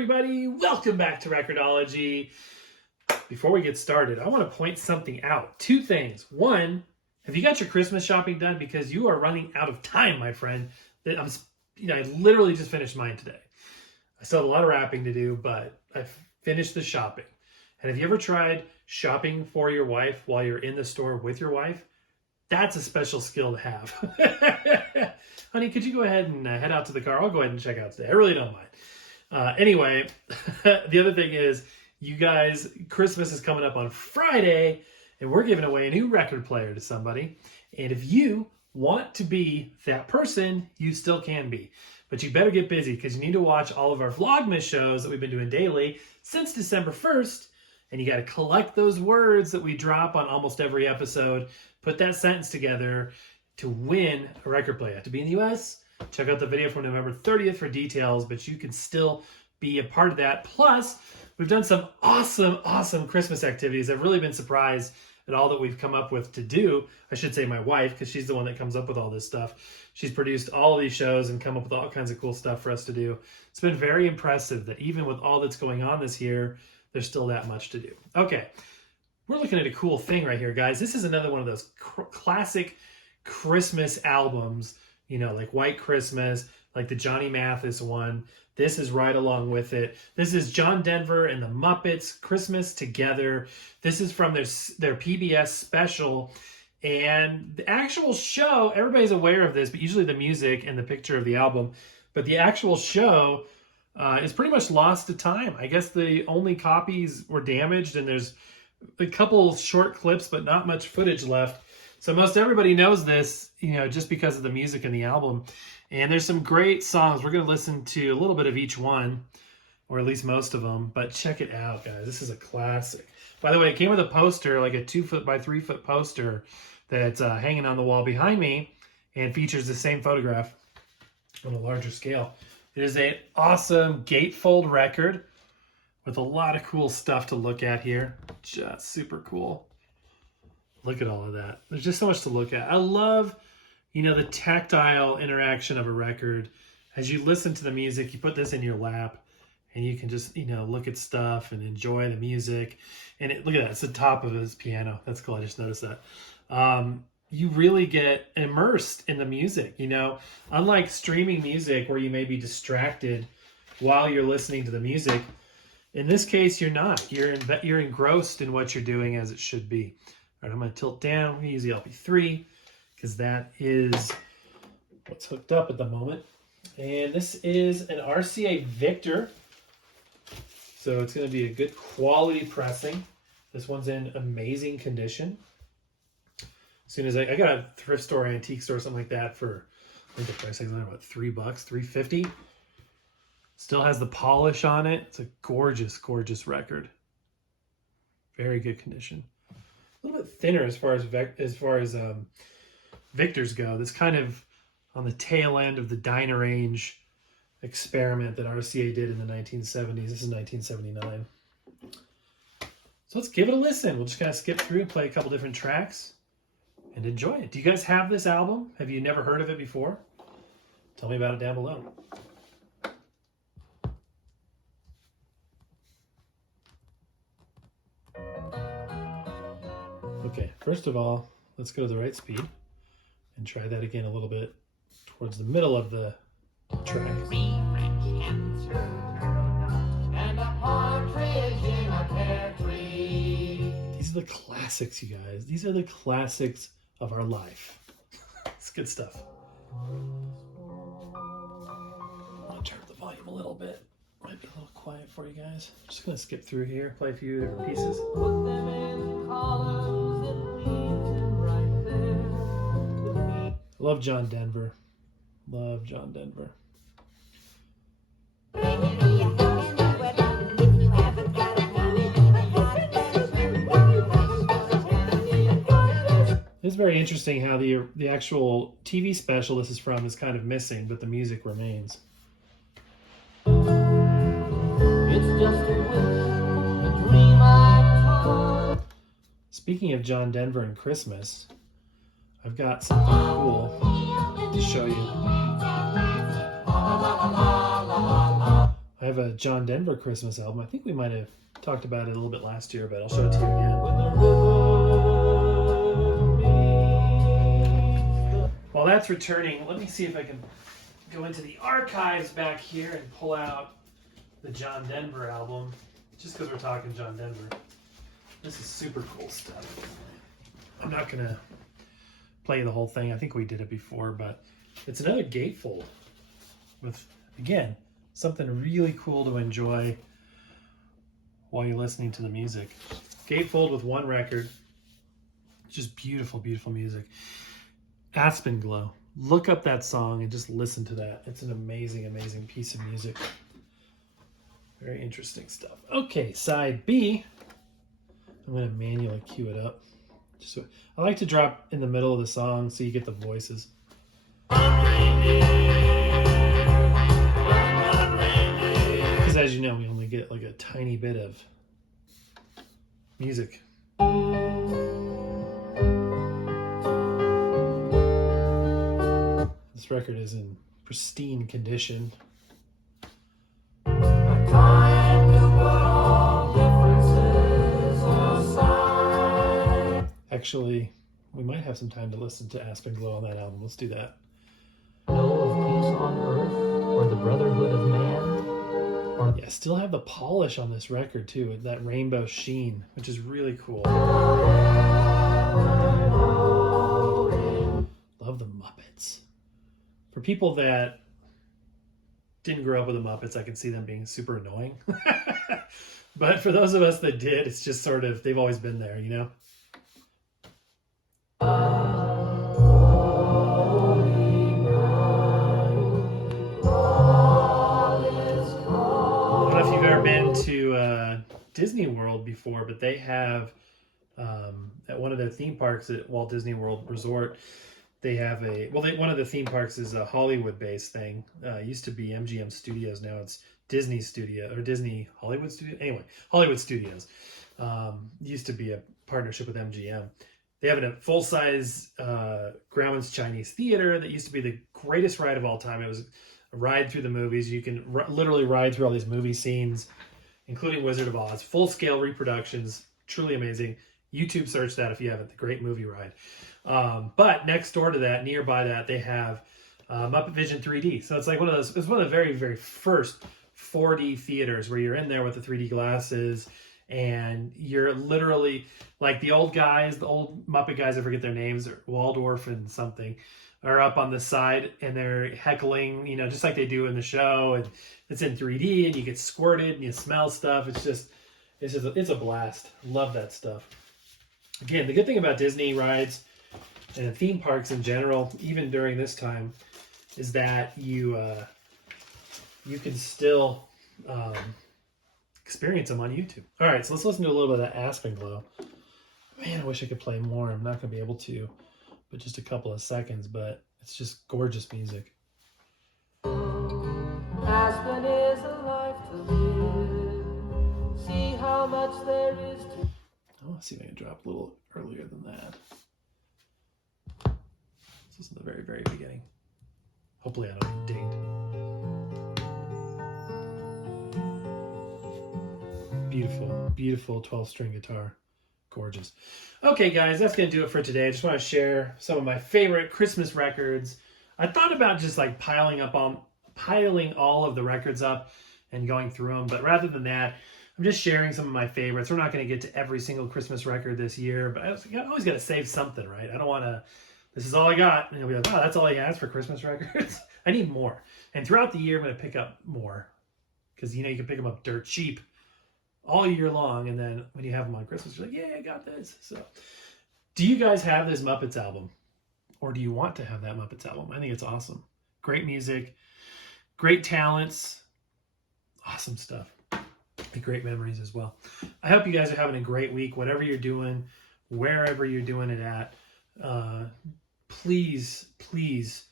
everybody, welcome back to Record-ology. Before we get started, I want to point something out. Two things. One, have you got your Christmas shopping done? Because you are running out of time, my friend. I literally just finished mine today. I still have a lot of wrapping to do, but I've finished the shopping. And have you ever tried shopping for your wife while you're in the store with your wife? That's a special skill to have. Honey, could you go ahead and head out to the car? I'll go ahead and check out today. I really don't mind. Anyway, the other thing is, you guys, Christmas is coming up on Friday, and we're giving away a new record player to somebody. And if you want to be that person, you still can be. But you better get busy, because you need to watch all of our Vlogmas shows that we've been doing daily since December 1st. And you got to collect those words that we drop on almost every episode, put that sentence together to win a record player. You have to be in the US. Check out the video from November 30th for details, but you can still be a part of that. Plus, we've done some awesome Christmas activities. I've really been surprised at all that we've come up with to do. I should say my wife, because she's the one that comes up with all this stuff. She's produced all of these shows and come up with all kinds of cool stuff for us to do. It's been very impressive that even with all that's going on this year, there's still that much to do. Okay, we're looking at a cool thing right here, guys. This is another one of those classic Christmas albums, you know, like White Christmas, like the Johnny Mathis one. This is right along with it. This is John Denver and the Muppets Christmas Together. This is from their PBS special. And the actual show, everybody's aware of this, but usually the music and the picture of the album. But the actual show is pretty much lost to time. I guess the only copies were damaged, and there's a couple short clips, but not much footage left. So most everybody knows this, you know, just because of the music in the album. And there's some great songs. We're going to listen to a little bit of each one, or at least most of them. But check it out, guys. This is a classic. By the way, it came with a poster, like a 2-foot by 3-foot poster that's hanging on the wall behind me, and features the same photograph on a larger scale. It is an awesome gatefold record with a lot of cool stuff to look at here. Just super cool. Look at all of that. There's just so much to look at. I love, you know, the tactile interaction of a record. As you listen to the music, you put this in your lap, and you can just, you know, look at stuff and enjoy the music. And look at that. It's the top of his piano. That's cool. I just noticed that. You really get immersed in the music, you know, unlike streaming music where you may be distracted while you're listening to the music. In this case, you're not. You're engrossed in what you're doing, as it should be. All right, I'm going to tilt down. I'm going to use the LP3 because that is what's hooked up at the moment. And this is an RCA Victor. So it's going to be a good quality pressing. This one's in amazing condition. As soon as I got a thrift store, antique store, something like that for, I think the price is about $3, $3.50. Still has the polish on it. It's a gorgeous record. Very good condition. A little bit thinner as far as Victors go. That's kind of on the tail end of the Dynarange experiment that RCA did in the 1970s. This is 1979. So let's give it a listen. We'll just kind of skip through and play a couple different tracks and enjoy it. Do you guys have this album? Have you never heard of it before? Tell me about it down below. Okay, first of all, let's go to the right speed and try that again a little bit towards the middle of the track. These are the classics, you guys. These are the classics of our life. It's good stuff. I'm going to turn up the volume a little bit. Might be a little quiet for you guys. I'm just going to skip through here, play a few different pieces. Put them in colors and leave them right there. Love John Denver. Love John Denver. It's very interesting how the actual TV special this is from is kind of missing, but the music remains. It's just a wish, a dream I've told. Speaking of John Denver and Christmas, I've got something cool to show you. I have a John Denver Christmas album. I think we might have talked about it a little bit last year, but I'll show it to you again. While that's returning, let me see if I can go into the archives back here and pull out the John Denver album, just because we're talking John Denver. This is super cool stuff. I'm not going to play the whole thing. I think we did it before, but it's another gatefold with, again, something really cool to enjoy while you're listening to the music. Gatefold with one record. Just beautiful, beautiful music. Aspen Glow. Look up that song and just listen to that. It's an amazing, amazing piece of music. Very interesting stuff. Okay, side B. I'm going to manually cue it up. Just so, I like to drop in the middle of the song so you get the voices. Because as you know, we only get like a tiny bit of music. This record is in pristine condition. Actually, we might have some time to listen to Aspen Glow on that album. Let's do that. Know of peace on earth, or the brotherhood of man? Or... Yeah, still have the polish on this record too, that rainbow sheen, which is really cool. Love the Muppets. For people that didn't grow up with the Muppets, I can see them being super annoying. But for those of us that did, it's just sort of, they've always been there, you know? I don't know if you've ever been to Disney World before, but they have, at one of their theme parks at Walt Disney World Resort, they have one of the theme parks is a Hollywood-based thing. It used to be MGM Studios. Now it's Disney Studio, or Disney Hollywood Studio. Anyway, Hollywood Studios. Used to be a partnership with MGM. They have a full-size Grauman's Chinese Theater that used to be the greatest ride of all time. It was a ride through the movies. You can literally ride through all these movie scenes, including Wizard of Oz. Full-scale reproductions. Truly amazing. YouTube search that if you haven't. The great movie ride. But next door to that, nearby that, they have Muppet Vision 3D. So it's like it's one of the very, very first 4D theaters where you're in there with the 3D glasses and you're literally like the old guys, the old Muppet guys, I forget their names, or Waldorf and something, are up on the side and they're heckling, you know, just like they do in the show. And it's in 3D and you get squirted and you smell stuff. It's a blast. Love that stuff. Again, the good thing about Disney rides and theme parks in general, even during this time, is that you can still experience them on YouTube. All right, so let's listen to a little bit of that Aspen Glow. Man, I wish I could play more. I'm not going to be able to, but just a couple of seconds, but it's just gorgeous music. Aspen is a life to live. See how much there is to... I want to see if I can drop a little earlier than that. This is the very, very beginning. Hopefully I don't get dinged. Beautiful, beautiful 12-string guitar. Gorgeous. Okay, guys, that's going to do it for today. I just want to share some of my favorite Christmas records. I thought about just like piling all of the records up and going through them, but rather than that, I'm just sharing some of my favorites. We're not going to get to every single Christmas record this year, but I always got to save something, right? I don't want to, this is all I got. And you'll be like, oh, that's all he has for Christmas records? I need more. And throughout the year, I'm going to pick up more because, you know, you can pick them up dirt cheap all year long. And then when you have them on Christmas, you're like, yeah, I got this. So do you guys have this Muppets album? Or do you want to have that Muppets album? I think it's awesome. Great music, great talents, awesome stuff. And great memories as well. I hope you guys are having a great week, whatever you're doing, wherever you're doing it at. Please, please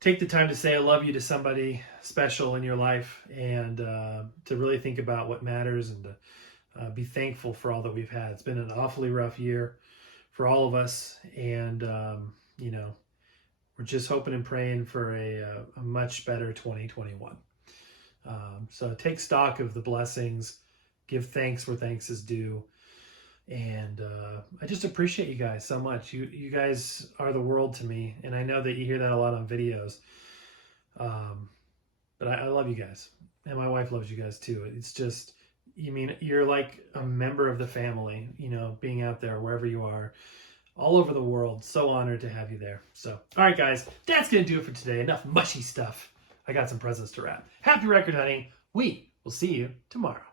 take the time to say I love you to somebody special in your life, and to really think about what matters, and to be thankful for all that we've had. It's been an awfully rough year for all of us, and you know, we're just hoping and praying for a much better 2021. So take stock of the blessings, give thanks where thanks is due. And I just appreciate you guys so much. You guys are the world to me. And I know that you hear that a lot on videos. But I love you guys. And my wife loves you guys too. It's just, you're like a member of the family, being out there wherever you are, all over the world. So honored to have you there. So, all right, guys, that's going to do it for today. Enough mushy stuff. I got some presents to wrap. Happy record hunting. We will see you tomorrow.